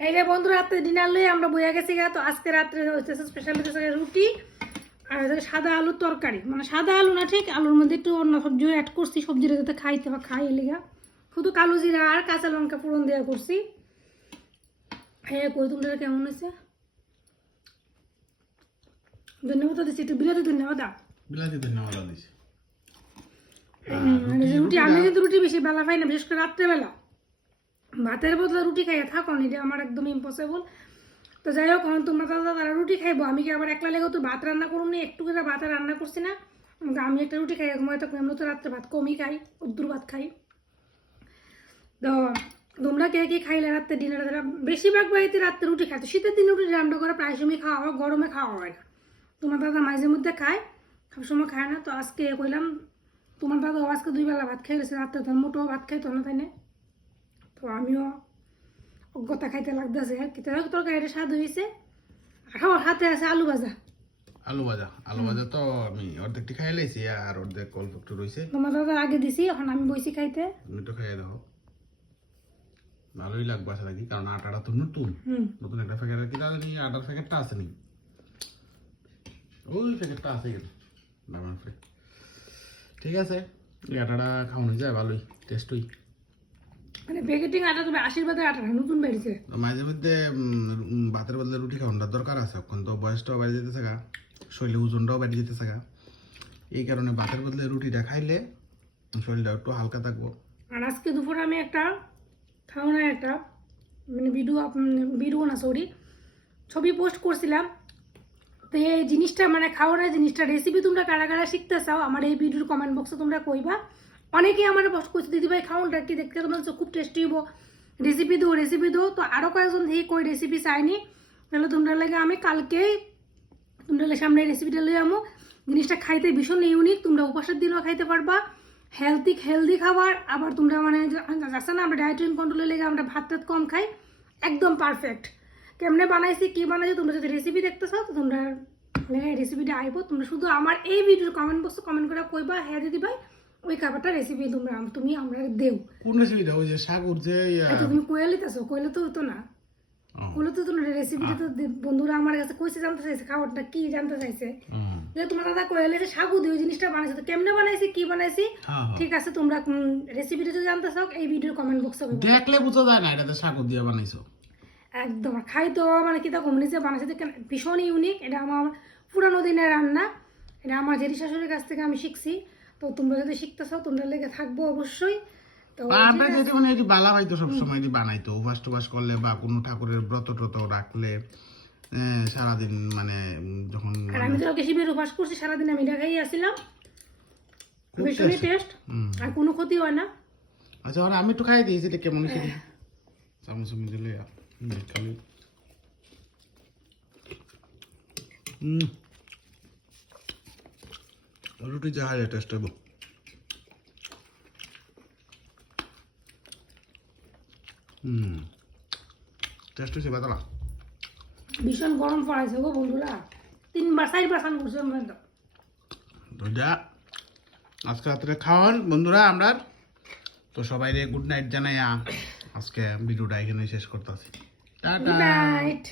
এই রে বন্ধু রাত্রে ডিনার লই আমরা বইয়া গেছি গা তো আজকে রাত্রে হচ্ছে স্পেশাল হচ্ছে রুটি আর হচ্ছে সাদা আলুর তরকারি। মানে সাদা আলু না ঠিক? আলুর মধ্যে একটু অন্য সবজিও অ্যাড করছি সবজিটা যাতে খাইতে বা খাই লিগা শুধু কালো জিরা আর কাঁচা লঙ্কা ফোড়ন দেওয়া করছি। হ্যাঁ কই তোমরা কেমন হয়েছে? ধন্যবাদ দিচ্ছি একটু বিরাট ধন্যবাদ বিলাতি ধন্যবাদ দিছি যে রুটি আমি কিন্তু রুটি বেশি বেলা খাই না বিশেষ করে রাত্রেবেলা। ভাতের বদলে রুটি খাইয়ে থাকো না, এটা আমার একদম ইম্পসিবল তো যাই হোক, এখন তোমরা দাদা তারা রুটি খাইবো। আমি কি আবার একলা লেগে তো ভাত রান্না করুন না? একটু করে ভাত রান্না করছি না। আমি একটা রুটি খাই ঘুমাই থাকব আমরা তো রাত্রে ভাত কমই খাই উদ্দুর ভাত খাই। তো তোমরা কে কি খাইলে রাত্রে ডিনারে যারা বেশিরভাগ বাড়িতে রাত্রে রুটি খায়, তো শীতের দিনে রুটি রান্না করে প্রায় সময় খাওয়া হয়, গরমে খাওয়া হয় না। তোমার দাদা মাঝে মধ্যে খায়, সবসময় খায় না। তো আজকে কইলাম, তোমার দাদা আজকে দুই বেলা ভাত খেয়ে গেছে, রাত্রে তার মোটো ভাত খাইতো না তাই না? তো আমিও অজ্ঞতা খাইতে লাগতেছে। আর কি তাহলে তরকারিটা স্বাদ হয়েছে আর আমার হাতে আছে আলু ভাজা। আলু ভাজা আলু ভাজা তো আমি অর্ধেকটি খাই লাইছি আর অর্ধেক অল্প একটু রয়েছে তোমার দাদা আগে দিছি এখন আমি বইছি খাইতে। তুমি তো খাইয়ে দাও ভালোই লাগবে আশা রাখি কারণ আটাটা তো নতুন। নতুন একটা প্যাকেট কি তাহলে এই আটার প্যাকেটটা আছে নি ওই প্যাকেটটা আছে কিন্তু। ঠিক আছে এই আটাটা খাওয়ানো যায় ভালোই টেস্টই মানে প্যাকেটিং আটা তবে আশীর্বাদের আটা নতুন বেরিয়েছে। মাঝে মধ্যে ভাতের বদলে রুটি খাওয়ানোর দরকার আছে এখন তো বয়সটাও বেড়ে যেতেছে গা শরীরে ওজনটাও বেড়ে যেতেছে গা। এই কারণে ভাতের বদলে রুটিটা খাইলে শরীরটা একটু হালকা থাকব। আর আজকে দুপুরে আমি একটা খাওয়ানোর একটা মানে ভিডিও ভিডিও না সরি ছবি পোস্ট করছিলাম। তো এই জিনিসটা মানে খাওয়ানোর জিনিসটা রেসিপি তোমরা কারা কারা শিখতে চাও আমার এই ভিডিওর কমেন্ট বক্সে তোমরা কইবা। অনেকেই আমার করছে দিদি ভাই খাওয়ানটা কি দেখতে তোমার খুব টেস্টি হব রেসিপি দো রেসিপি দো তো আরও কয়েকজন দেখি কই রেসিপি চাইনি। তাহলে তোমরা লাগে আমি কালকেই তোমরা সামনে রেসিপিটা লই আমো। জিনিসটা খাইতে ভীষণ ইউনিক তোমরা উপাসের দিনও খাইতে পারবা। হেলদি হেলদি খাবার, আবার তোমরা মানে আছে না, আমরা ডায়েটিং কন্ট্রোলে লেগে আমরা ভাত টাত কম খাই, একদম পারফেক্ট কেমনে বানাইছি, কি বানাইছি, তোমরা যদি রেসিপি দেখতে চাও, তো তোমরা লেগে রেসিপিটা আইবো। তোমরা শুধু আমার এই ভিডিওর কমেন্ট বক্সে কমেন্ট করে কইবা হ্যাঁ দিদি ভাই ওই খাবারটা রেসিপি তোমরা তুমি আমরা দেও। কোন রেসিপিটা ওই যে সাগর যে তো তুমি কইলে তাছো কইলে তো হতো না। ও, কইলে তো তোমরা রেসিপিটা তো বন্ধুরা আমার কাছে কইছে জানতে চাইছে খাবারটা কি জানতে চাইছে? যে তোমার দাদা কইলে যে সাগু দিয়ে ওই জিনিসটা বানাইছে তো কেমনে বানাইছি কি বানাইছি? হ্যাঁ হ্যাঁ। ঠিক আছে তোমরা রেসিপিটা যদি জানতে চাও এই ভিডিওর কমেন্ট বক্সে দেখলে বোঝা যায় না এটাতে সাগর দিয়ে বানাইছো। একদম খাই তো মানে কি তা কমিউনিসে বানাইছে ভীষণ ইউনিক এটা আমার পুরানো দিনের রান্না। এটা আমার জেঠি শাশুড়ির কাছ থেকে আমি শিখছি। তো তোমরা যদি শিখতে চাও তোমরা লেগে থাকব অবশ্যই। আমরা যেটি মানে এটি বালা পাইতো সবসময় এটি বানাইতো উপাস টুপাস করলে বা কোনো ঠাকুরের ব্রত ট্রত রাখলে আহ, সারাদিন মানে যখন আর আমি তো ওকে শিবের উপাস করছি সারাদিন আমি দেখাই আসছিলাম। ভীষণই টেস্ট। আর কোনো ক্ষতি হয় না। আচ্ছা আর আমি একটু খাই দিয়েছি এটা কেমন হয়েছে? দেখি চামচ চামচ দিলে খালি হুম। রুটি যা হয় টেস্ট হব। হুম টেস্ট হয়েছে বেতলা। ভীষণ গরম পড়াইছে গো বন্ধুরা। তিনবার চারবার স্নান করছি আমরা তো। তো যা আজকে রাত্রে খাওয়ান বন্ধুরা আমরা তো সবাই গুড নাইট জানাইয়া আজকে ভিডিওটা এখানে শেষ করতেছি। টাটা। Good night